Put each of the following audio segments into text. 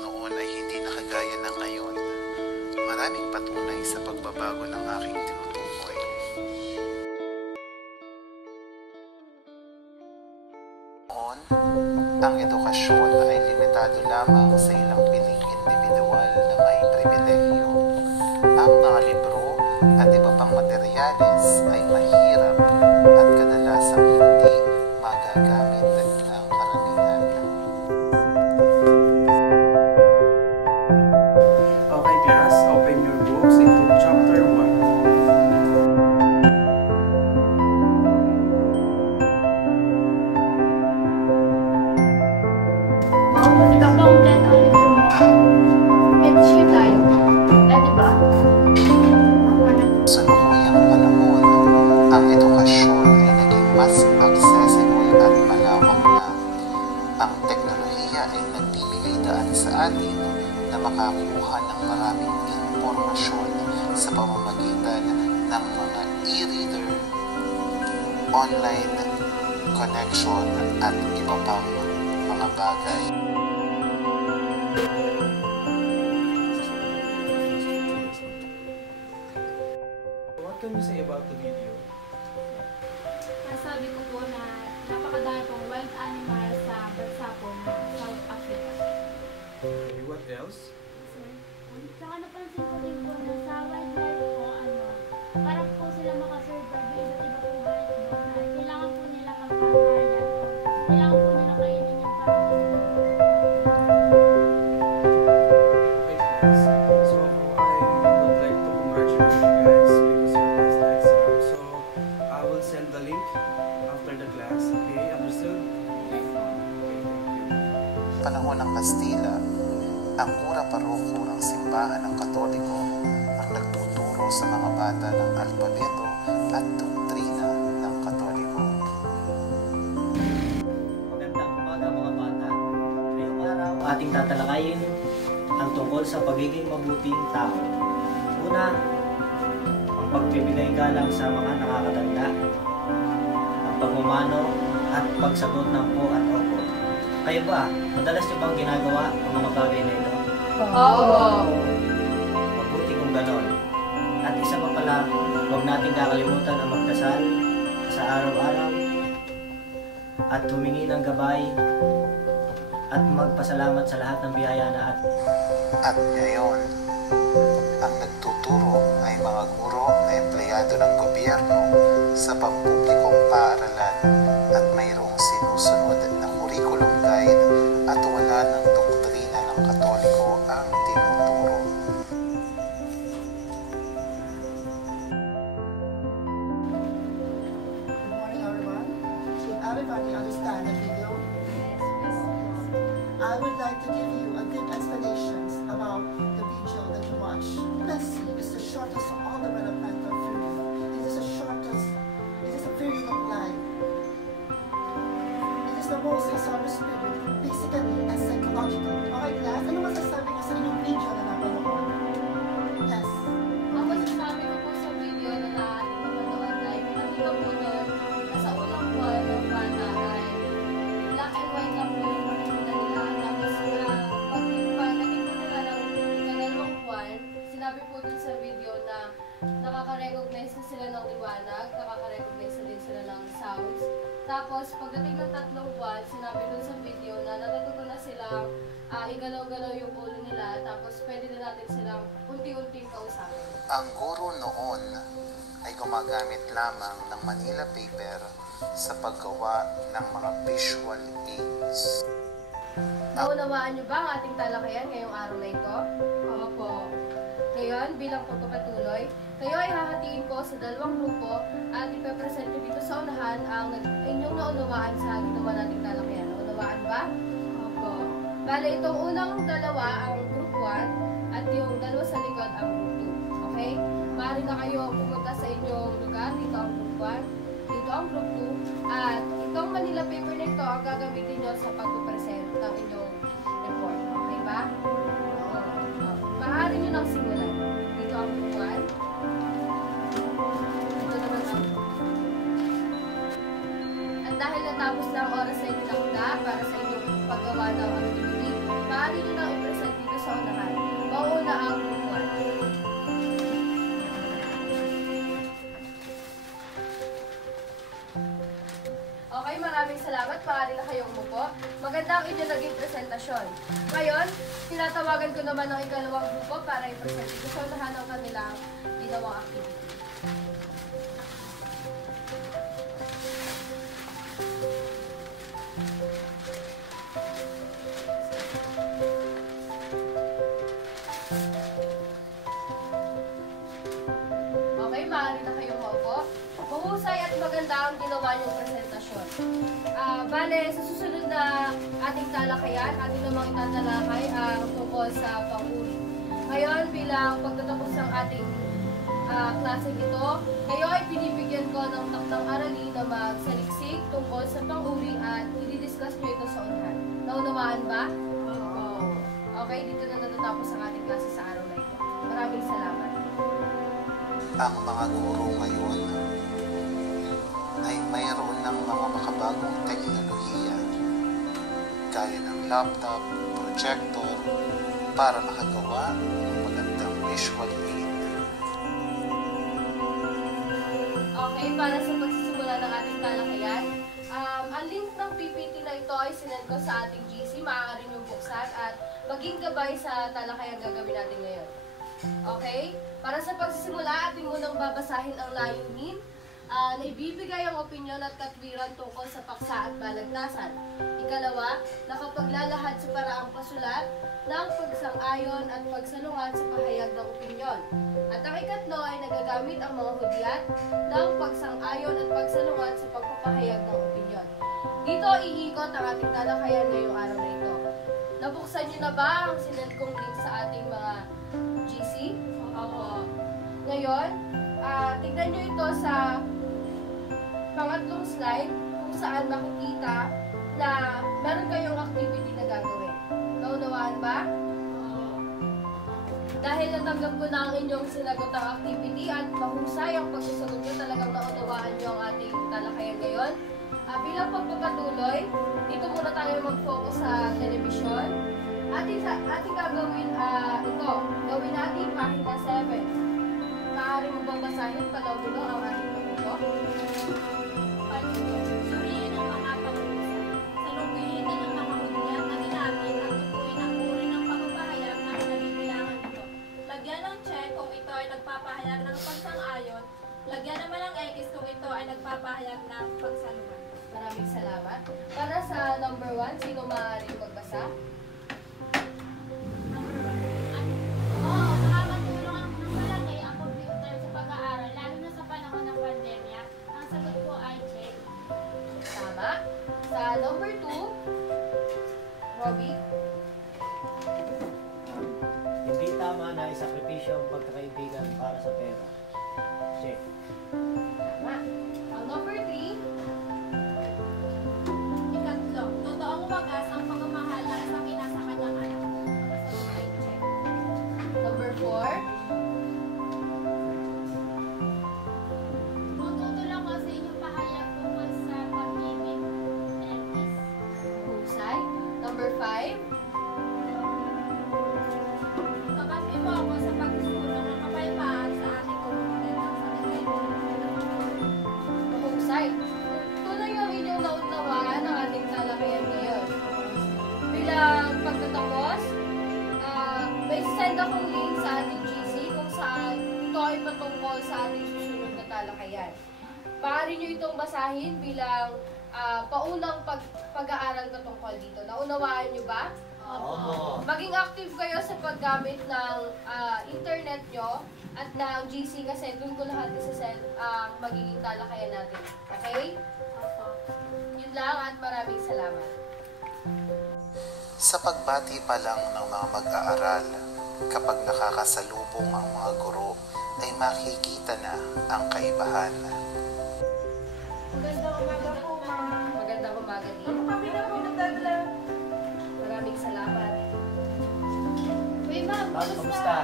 noon ay hindi nakagaya ng ngayon. Maraming patunay sa pagbabago ng aking tinutukoy. Noon, ang edukasyon ay limitado lamang sa ilang piling individual na may pribilehyo. Ang mga libro at iba pang materyales ay mahirap at kadalasang hindi magagamit ng karamihan. Okay, class, open your books into chapter 1. Salukuyang panahon, ang edukasyon ay naging mas accessible at malawak na. Ang teknolohiya ay nagbibigay daan sa atin na makakuha ng maraming impormasyon sa pamamagitan ng mga e-reader, online connection at iba pang mga bagay. What can you say about the video? Masabi ko po na napakadami pong wild animals sa bansa po ng South Africa. Okay, what else? Saka napansin ko rin po na sa wildlife po, parang po sila makasurvive iba't iba pong hayop doon na kailangan po nila magpapahaya po. Kailangan po nila kainin yung parang Okay, class. So, I would like to congratulate you guys because you passed the exam. So, I will send the link after the class. Okay, understood? Okay, thank you. Panahon ng Kastila, ang kura paroko ng simbahan ng Katoliko ang nagtuturo sa mga bata ng alpabeto at doktrina ng Katoliko. Magandang umaga mga bata. Ngayong araw ating tatalakayin ang tungkol sa pagiging mabuting tao. Una, ang pagbibigay galang sa mga nakakatanda, ang pagmamano at pagsagot ng po at opo. Kayo ba, madalas niyo bang ginagawa ang mga bagay na ito? Mabuti kung ganon. At isa pa pala, huwag natin kakalimutan ang magdasal sa araw-araw at humingi ng gabay at magpasalamat sa lahat ng biyaya na At ngayon, ang nagtuturo ay mga guro na empleyado ng gobyerno sa pampublikong paaralan at mayroong sinusunod na curriculum guide at wala ng doktrina ng Katoliko ang tinuturo. Good morning, everyone. Did everybody understand the video? I would like to give you a good explanations about the video that you watch. Messi is the shortest of all the relevant of video. It is the shortest. It is a very long line. It is the most exotic spirit, basically and psychological. Okay, class, ano masasabi niyo sa inyong video na napanood? Yes. Ang masasabi ko po sa video na naating mapanood ay nakita po doon na sa unang buwan ng bata ay black and white lang po yung makikita nila. Tapos pagdating po nila ng ikalawang buwan, sinabi po doon sa video na nakaka-recognize na sila ng liwanag, nakaka-recognize na din sila ng sounds. Tapos, pagdating ng 3 buwan, sinabi dun sa video na natututo na silang igalaw-galaw yung ulo nila, tapos pwede na natin silang unti-unting kausapin. Ang guro noon ay gumagamit lamang ng Manila paper sa paggawa ng mga visual aids. Naunawaan niyo ba ang ating talakayan ngayong araw na ito? Opo. Ngayon, bilang pagpapatuloy, kayo ay hahatiin ko sa 2 grupo at ipapresent ko dito sa unahan ang inyong naunawaan sa ginawa nating talakayan. Naunawaan ba? Opo. Bale, itong unang 2 ang group 1 at yung 2 sa likod ang group 2. Okay? Maaari na kayo pumunta sa inyong lugar. Dito ang group 1, dito ang group 2, at itong Manila paper na ito ang gagamitin nyo sa pagpupresent ng inyong report. Okay ba? Maaari nyo nang simulan. Dito ang group 1. Dito naman ang At dahil natapos na ang oras sa inyong nakita para sa inyong paggawa ng activity, maaari nyo nang i-present maaari na kayong umupo. Maganda ang inyong naging presentasyon. Ngayon, tinatawagan ko naman ang ikalawang grupo para i-present ito sa unahan ng kanilang ginawang activity. Okay, maaari na kayong maupo. Mahusay at maganda ang ginawa niyong presentasyon. Bale, sa susunod na ating talakayan, ating namang itatalakay ang tungkol sa pang-uri. Ngayon, bilang pagtatapos ng ating klase ito, kayo ay pinibigyan ko ng taktang aralin na magsaliksik tungkol sa pang-uri at i-discuss nyo ito sa unahan. Naunawaan ba? Okay, dito na natatapos ang ating klase sa araw na ito. Maraming salamat. Ang mga guro ngayon ay mayroon ng mga makabagong teknolohiya gaya ng laptop, projector, para makagawa ng magandang visual aid. Okay, para sa pagsisimula ng ating talakayan, ang link ng PPT na ito ay sinend ko sa ating GC. Maaari niyong buksan at maging gabay sa talakayan gagawin natin ngayon. Okay? Para sa pagsisimula, ating munang babasahin ang layunin na ibibigay ang opinyon at katwiran tungkol sa paksa at balagtasan. Ikalawa, nakapaglalahad sa paraang pasulat ng pagsang-ayon at pagsalungat sa pahayag ng opinyon. At ang ikatlo ay nagagamit ang mga hudyat ng pagsang-ayon at pagsalungat sa pagpapahayag ng opinyon. Dito iikot ang ating talakayan ngayong araw na ito. Nabuksan niyo na ba ang sinend kong link sa ating mga GC? Opo. Ngayon, tignan niyo ito sa pangatlong slide kung saan makikita na meron kayong activity na gagawin. Naunawaan ba? Dahil natanggap ko na ang inyong sinagotang activity at mahusay ang pagsasagot nyo, talagang naunawaan nyo ang ating talakayan ngayon. Bilang pagpapatuloy, dito muna tayo mag-focus sa television. Ating gagawin ito. Gawin natin pahina 7. Maaari mo bang basahin palaw-dulo ang ating pagputo? Suriin ang mga pag-uusap. Salubuhin ng mga hudyat na ginamit at tukuyin ang uri ng pagpapahayag na nagbibilangan ito. Lagyan ng check kung ito ay nagpapahayag ng pagsang-ayon. Lagyan naman ng X kung ito ay nagpapahayag ng pagsalungat. Maraming salamat. Para sa number 1, sino maaaring magbasa? Oo, nakakatulong ng malaki ang computer sa pag-aaral, lalo na sa panahon ng pandemya. Ang sagot ko ay check. Tama. Sa number 2, Robbie? Hindi tama na isakripisyo ang pagkakaibigan para sa pera. Check. Tama. Ang number 3, Ikatlo, totoong wagas ang pagmamahal ng isang ina sa kanyang anak. Ang sagot ay check. number 4, Tutulong ko sa inyong pahayag tungkol sa pag-ibig and peace. Husay. Number 5, Kabati mo ako sa pagsusulong ng kapayapaan sa ating komunidad. Ang sagot ay mahusay. Tuloy ang inyong naunawaan ang ating talakayan ngayon. Bilang pagtatapos, may send akong link sa ating GC kung saan ito ay patungkol sa ating susunod na talakayan. Maaari nyo itong basahin bilang paunang pag-aaral patungkol dito. Naunawaan nyo ba? Opo. Maging active kayo sa paggamit ng internet nyo at ng GC kasi doon ko lahat isa-send ang magiging talakayan natin. Okay? Yun lang at maraming salamat. Sa pagbati pa lang ng mga mag-aaral, kapag nakakasalubong ang mga guro, ay makikita na ang kaibahan. Magandang umaga po, ma'am. Magandang umaga din. Kami na po nagdadala. Maraming salamat. Uy, ma'am, Ma'am, kamusta?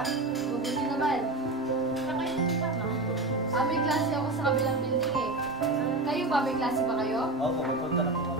Mabuti naman. Nakailan pa, ma'am? May klase ako sa kabilang building eh. Kayo ba? May klase ba kayo? Opo, pupunta na po